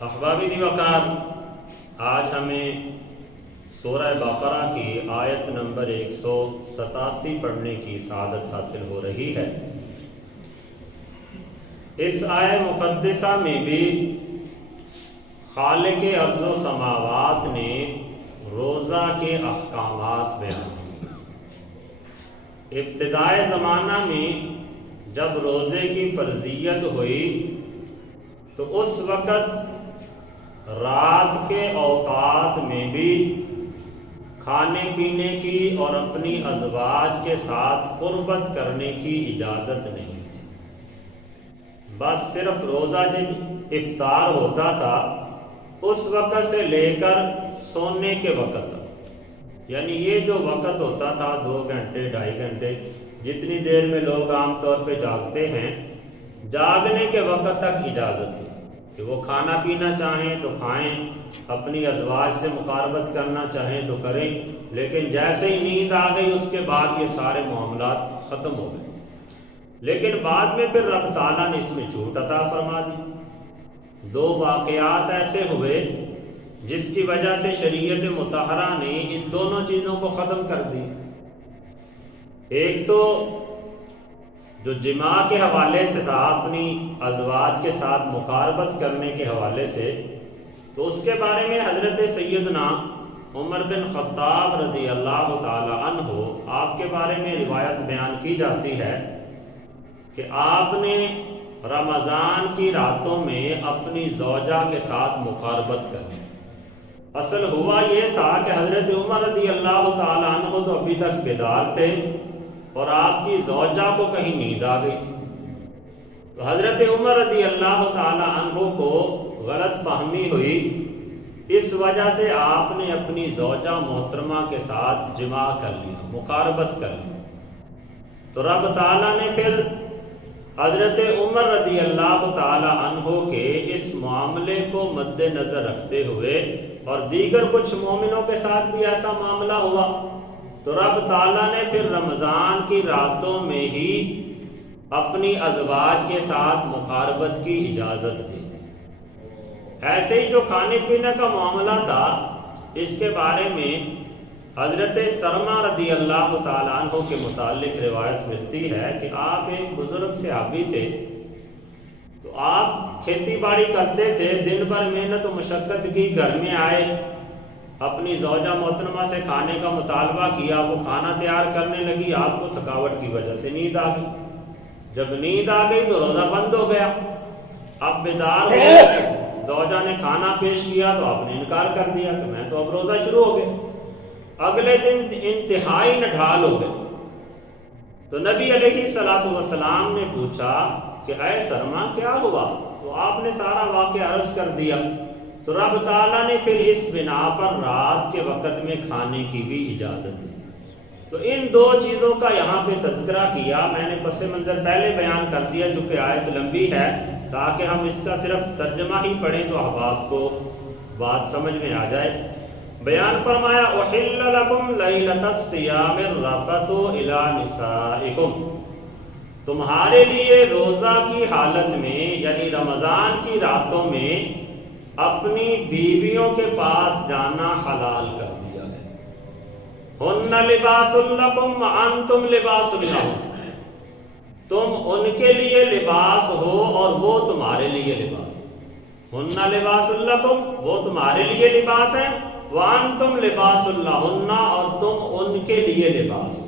احبابی دی وقار، آج ہمیں سورہ بقرہ کی آیت نمبر 187 پڑھنے کی سعادت حاصل ہو رہی ہے۔ اس آیت مقدسہ میں بھی خالق ارض و سماوات نے روزہ کے احکامات بیان کیے۔ ابتدائے زمانہ میں جب روزے کی فرضیت ہوئی تو اس وقت رات کے اوقات میں بھی کھانے پینے کی اور اپنی ازواج کے ساتھ قربت کرنے کی اجازت نہیں تھی۔ بس صرف روزہ جب افطار ہوتا تھا اس وقت سے لے کر سونے کے وقت تک، یعنی یہ جو وقت ہوتا تھا 2 گھنٹے 2.5 گھنٹے، جتنی دیر میں لوگ عام طور پہ جاگتے ہیں، جاگنے کے وقت تک اجازت تھی کہ وہ کھانا پینا چاہیں تو کھائیں، اپنی ازواج سے مقاربت کرنا چاہیں تو کریں، لیکن جیسے ہی نیند آ گئی اس کے بعد یہ سارے معاملات ختم ہو گئے۔ لیکن بعد میں پھر رب تعالیٰ نے اس میں چھوٹ عطا فرما دی۔ 2 واقعات ایسے ہوئے جس کی وجہ سے شریعت مطہرہ نے ان دونوں چیزوں کو ختم کر دی۔ ایک تو جو جماع کے حوالے سے تھا، اپنی ازواج کے ساتھ مقاربت کرنے کے حوالے سے، تو اس کے بارے میں حضرت سیدنا عمر بن خطاب رضی اللہ تعالی عنہ آپ کے بارے میں روایت بیان کی جاتی ہے کہ آپ نے رمضان کی راتوں میں اپنی زوجہ کے ساتھ مقاربت کری۔ اصل ہوا یہ تھا کہ حضرت عمر رضی اللہ تعالی عنہ تو ابھی تک بیدار تھے اور آپ کی زوجہ کو کہیں نیند آ گئی تھی، تو حضرت عمر رضی اللہ تعالی عنہ کو غلط فہمی ہوئی، اس وجہ سے آپ نے اپنی زوجہ محترمہ کے ساتھ جماع کر لیا، مقاربت کر لی۔ تو رب تعالیٰ نے پھر حضرت عمر رضی اللہ تعالی عنہ کے اس معاملے کو مد نظر رکھتے ہوئے، اور دیگر کچھ مومنوں کے ساتھ بھی ایسا معاملہ ہوا، تو رب تعالیٰ نے پھر رمضان کی راتوں میں ہی اپنی ازواج کے ساتھ مقاربت کی اجازت دی۔ ایسے ہی جو کھانے پینے کا معاملہ تھا، اس کے بارے میں حضرت سلمہ رضی اللہ تعالیٰ عنہ کے متعلق روایت ملتی ہے کہ آپ ایک بزرگ صحابی تھے، تو آپ کھیتی باڑی کرتے تھے، دن بھر محنت و مشقت کی، گھر میں آئے، اپنی زوجہ محترمہ سے کھانے کا مطالبہ کیا، وہ کھانا تیار کرنے لگی، آپ کو تھکاوٹ کی وجہ سے نیند آ گئی۔ جب نیند آ گئی تو روزہ بند ہو گیا۔ اب بیدار ہوئے، زوجہ نے کھانا پیش کیا تو آپ نے انکار کر دیا کہ میں تو اب روزہ شروع ہو گئے۔ اگلے دن انتہائی نڈھال ہو گئے، تو نبی علیہ الصلوۃ والسلام نے پوچھا کہ اے سلمہ کیا ہوا؟ تو آپ نے سارا واقعہ عرض کر دیا۔ تو رب تعالیٰ نے پھر اس بنا پر رات کے وقت میں کھانے کی بھی اجازت دی۔ تو ان 2 چیزوں کا یہاں پہ تذکرہ کیا، میں نے پس منظر پہلے بیان کر دیا چونکہ آیت لمبی ہے، تاکہ ہم اس کا صرف ترجمہ ہی پڑھیں تو احباب کو بات سمجھ میں آ جائے۔ بیان فرمایا احل لکم لیلۃ الصیام الرفث الی نسائکم، تمہارے لیے روزہ کی حالت میں یعنی رمضان کی راتوں میں اپنی بیویوں کے پاس جانا حلال کر دیا ہے۔ ہن لباس لکم وانتم لباس لہن، تم ان کے لیے لباس ہو اور وہ تمہارے لیے لباس ہے۔ ہن لباس لکم، وہ تمہارے لیے لباس ہیں، وانتم لباس لہن، اور تم ان کے لیے لباس ہو،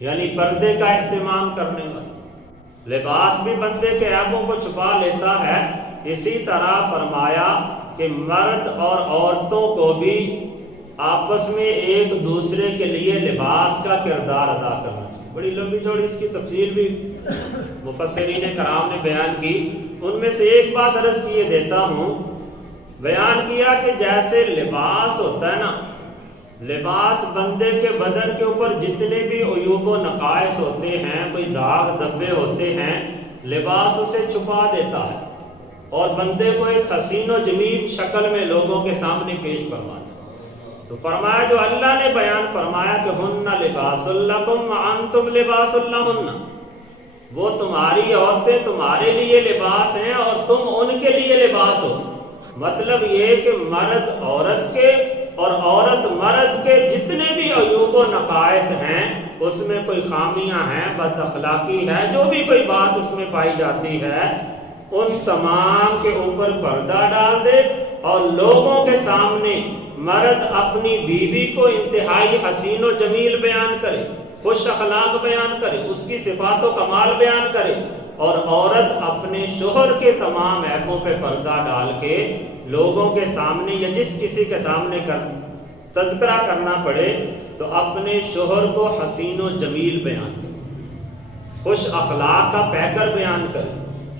یعنی پردے کا اہتمام کرنے والا۔ لباس بھی بندے کے عیبوں کو چھپا لیتا ہے، اسی طرح فرمایا کہ مرد اور عورتوں کو بھی آپس میں ایک دوسرے کے لیے لباس کا کردار ادا کرنا چاہیے۔ بڑی لمبی چوڑی اس کی تفصیل بھی مفسرین کرام نے بیان کی، ان میں سے ایک بات عرض کیے دیتا ہوں۔ بیان کیا کہ جیسے لباس ہوتا ہے نا، لباس بندے کے بدن کے اوپر جتنے بھی عیوب و نقائص ہوتے ہیں، کوئی داغ دھبے ہوتے ہیں، لباس اسے چھپا دیتا ہے اور بندے کو ایک حسین و جمیل شکل میں لوگوں کے سامنے پیش فرماتا ہے۔ تو فرمایا جو اللہ نے بیان فرمایا کہ ہن لباس لکم وانتم لباس لہن، وہ تمہاری عورتیں تمہارے لیے لباس ہیں اور تم ان کے لیے لباس ہو۔ مطلب یہ کہ مرد عورت کے اور عورت مرد کے جتنے بھی عیوب و نقائص ہیں، اس میں کوئی خامیاں ہیں، بد اخلاقی ہے، جو بھی کوئی بات اس میں پائی جاتی ہے، ان تمام کے اوپر پردہ ڈال دے اور لوگوں کے سامنے مرد اپنی بیوی کو انتہائی حسین و جمیل بیان کرے، خوش اخلاق بیان کرے، اس کی صفات و کمال بیان کرے، اور عورت اپنے شوہر کے تمام عیبوں پہ پردہ ڈال کے لوگوں کے سامنے یا جس کسی کے سامنے تذکرہ کرنا پڑے تو اپنے شوہر کو حسین و جمیل بیان کرے، خوش اخلاق کا پیکر بیان کرے،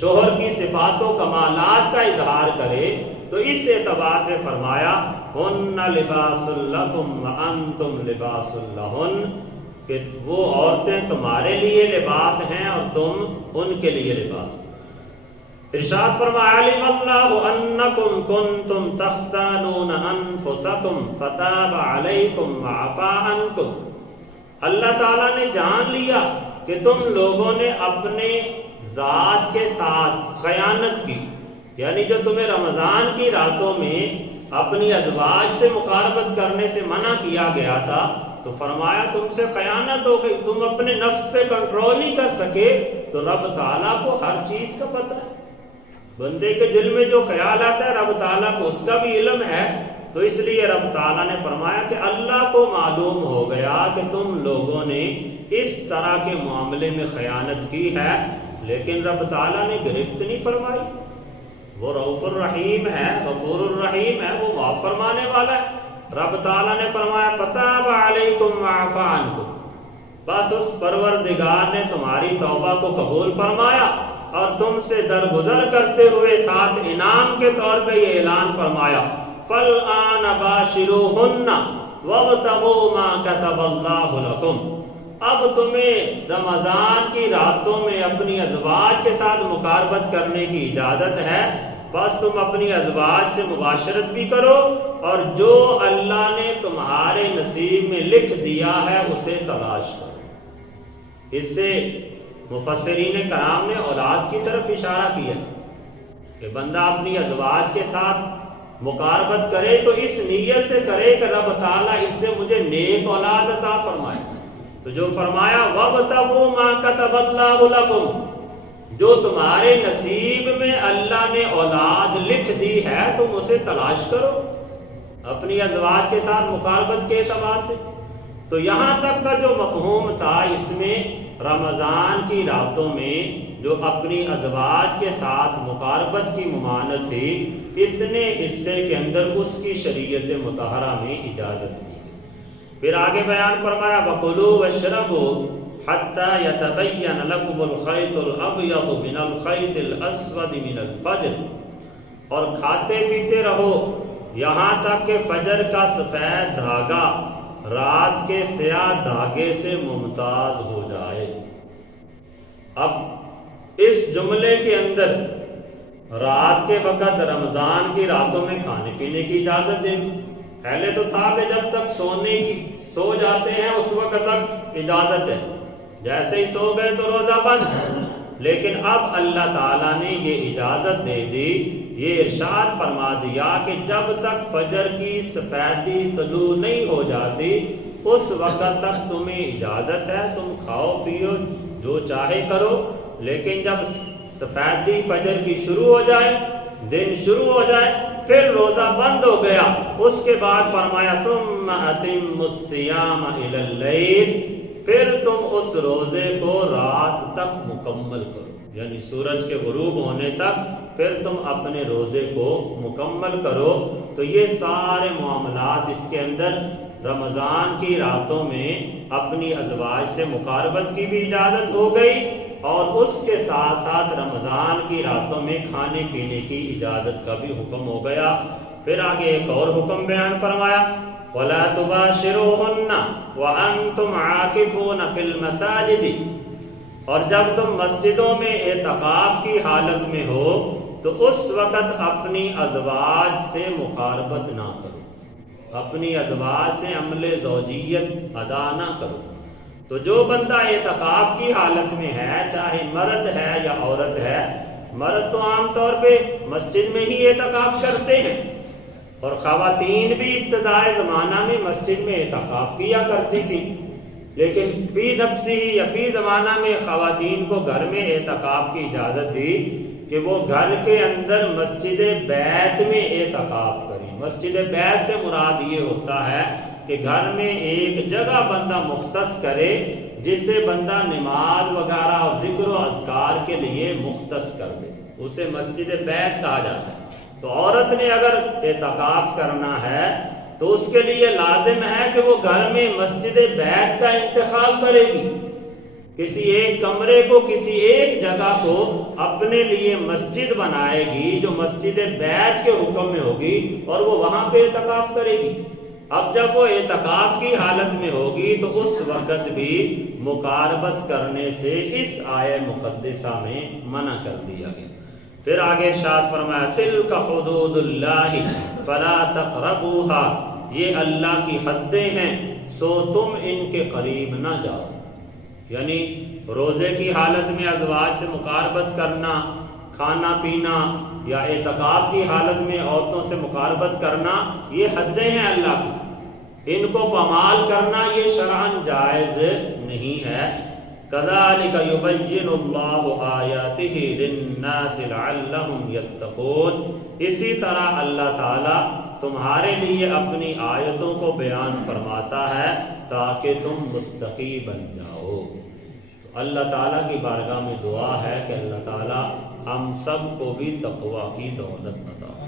شوہر کی صفات و کمالات کا اظہار کرے۔ تو اس اعتبار سے فرمایا ہن لباس لکم وانتم لباس لہن، کہ وہ عورتیں تمہارے لیے لباس ہیں اور تم ان کے لیے لباس ہو۔ ارشاد فرمایا علم اللہ انکم کنتم تختانون انفسکم فتاب علیکم وعفا عنکم، اللہ تعالیٰ نے جان لیا کہ تم لوگوں نے اپنے ذات کے ساتھ خیانت کی، یعنی جو تمہیں رمضان کی راتوں میں اپنی ازواج سے مقاربت کرنے سے منع کیا گیا تھا، تو فرمایا تم سے خیانت ہو گئی، تم اپنے نفس پہ کنٹرول نہیں کر سکے۔ تو رب تعالیٰ کو ہر چیز کا پتہ ہے، بندے کے دل میں جو خیال آتا ہے رب تعالیٰ کو اس کا بھی علم ہے، تو اس لیے رب تعالیٰ نے فرمایا کہ اللہ کو معلوم ہو گیا کہ تم لوگوں نے اس طرح کے معاملے میں خیانت کی ہے، لیکن رب تعالیٰ نے گرفت نہیں فرمائی۔ وہ رؤوف الرحیم ہے، غفور الرحیم ہے، وہ معاف فرمانے والا ہے۔ رب تعالیٰ نے فرمایا فتاب علیکم وعفا عنکم، بس اس پروردگار نے تمہاری توبہ کو قبول فرمایا اور تم سے درگزر کرتے ہوئے ساتھ انعام کے طور پہ یہ اعلان فرمایا فالآن باشروہن وابتغوا ما کتب اللہ لکم، اب تمہیں رمضان کی راتوں میں اپنی ازواج کے ساتھ مقاربت کرنے کی اجازت ہے، بس تم اپنی ازواج سے مباشرت بھی کرو اور جو اللہ نے تمہارے نصیب میں لکھ دیا ہے اسے تلاش کرو۔ اس سے مفسرین کرام نے اولاد کی طرف اشارہ کیا کہ بندہ اپنی ازواج کے ساتھ مقاربت کرے تو اس نیت سے کرے کہ رب تعالیٰ اس سے مجھے نیک اولاد عطا فرمائے۔ تو جو فرمایا وَابْتَغُوا مَا كَتَبَ اللَّهُ لَكُمْ، جو تمہارے نصیب میں اللہ نے اولاد لکھ دی ہے تم اسے تلاش کرو اپنی ازواج کے ساتھ مقاربت کے اعتبار سے۔ تو یہاں تک کا جو مفہوم تھا اس میں رمضان کی راتوں میں جو اپنی ازواج کے ساتھ مقاربت کی ممانعت تھی، اتنے حصے کے اندر اس کی شریعت مطہرہ میں اجازت دی۔ پھر آگے بیان فرمایا وَكُلُوا وَاشْرَبُوا حَتَّى يَتَبَيَّنَ لَكُمُ الْخَيْطُ الْأَبْيَضُ مِنَ الْخَيْطِ الْأَسْوَدِ مِنَ الْفَجْرِ، اور کھاتے پیتے رہو یہاں تک کہ فجر کا سفید دھاگا رات کے سیاہ دھاگے سے ممتاز ہو جائے۔ اب اس جملے کے اندر رات کے وقت رمضان کی راتوں میں کھانے پینے کی اجازت دے دی۔ پہلے تو تھا کہ جب تک سو جاتے ہیں اس وقت تک اجازت ہے، جیسے ہی سو گئے تو روزہ بند، لیکن اب اللہ تعالیٰ نے یہ اجازت دے دی، یہ ارشاد فرما دیا کہ جب تک فجر کی سفیدی طلوع نہیں ہو جاتی اس وقت تک تمہیں اجازت ہے، تم کھاؤ پیو جو چاہے کرو، لیکن جب سفیدی فجر کی شروع ہو جائے، دن شروع ہو جائے، پھر روزہ بند ہو گیا، اس کے بعد فرمایا ثم اتم الصیام الی اللیل، پھر تم اس روزے کو رات تک مکمل کرو، یعنی سورج کے غروب ہونے تک پھر تم اپنے روزے کو مکمل کرو۔ تو یہ سارے معاملات اس کے اندر رمضان کی راتوں میں اپنی ازواج سے مقاربت کی بھی اجازت ہو گئی اور اس کے ساتھ ساتھ رمضان کی راتوں میں کھانے پینے کی اجازت کا بھی حکم ہو گیا۔ پھر آگے ایک اور حکم بیان فرمایا وَلَا تُبَاشِرُوهُنَّ وَأَنْتُمْ عَاكِفُونَ فِي الْمَسَاجِدِ، اور جب تم مسجدوں میں اعتکاف کی حالت میں ہو تو اس وقت اپنی ازواج سے مقاربت نہ کرو، اپنی ازواج سے عمل زوجیت ادا نہ کرو۔ تو جو بندہ اعتکاف کی حالت میں ہے، چاہے مرد ہے یا عورت ہے، مرد تو عام طور پہ مسجد میں ہی اعتکاف کرتے ہیں، اور خواتین بھی ابتدائی زمانہ میں مسجد میں اعتکاف کیا کرتی تھی، لیکن فی نفسی یا فی زمانہ میں خواتین کو گھر میں اعتکاف کی اجازت دی کہ وہ گھر کے اندر مسجد بیت میں اعتکاف کریں۔ مسجد بیت سے مراد یہ ہوتا ہے کہ گھر میں ایک جگہ بندہ مختص کرے جسے بندہ نماز وغیرہ اور ذکر و اذکار کے لیے مختص کر دے، اسے مسجد بیت کہا جاتا ہے۔ تو عورت نے اگر اعتکاف کرنا ہے تو اس کے لیے لازم ہے کہ وہ گھر میں مسجد بیت کا انتخاب کرے گی، کسی ایک کمرے کو، کسی ایک جگہ کو اپنے لیے مسجد بنائے گی جو مسجد بیت کے حکم میں ہوگی، اور وہ وہاں پہ اعتکاف کرے گی۔ اب جب وہ اعتکاف کی حالت میں ہوگی تو اس وقت بھی مقاربت کرنے سے اس آیہ مقدسہ میں منع کر دیا گیا۔ پھر آگے ارشاد فرمایا تلک حدود اللہ فلا تقربوها، یہ اللہ کی حدیں ہیں سو تم ان کے قریب نہ جاؤ۔ یعنی روزے کی حالت میں ازواج سے مقاربت کرنا، کھانا پینا، یا اعتکاف کی حالت میں عورتوں سے مقاربت کرنا، یہ حدیں ہیں اللہ کی، ان کو پامال کرنا یہ شرعاً جائز نہیں ہے۔ کذالک یبین اللہ آیاتہ للناس لعلہم یتقون، اسی طرح اللہ تعالیٰ تمہارے لیے اپنی آیتوں کو بیان فرماتا ہے تاکہ تم متقی بن جاؤ۔ اللہ تعالیٰ کی بارگاہ میں دعا ہے کہ اللہ تعالیٰ ہم سب کو بھی تقوی کی دولت عطا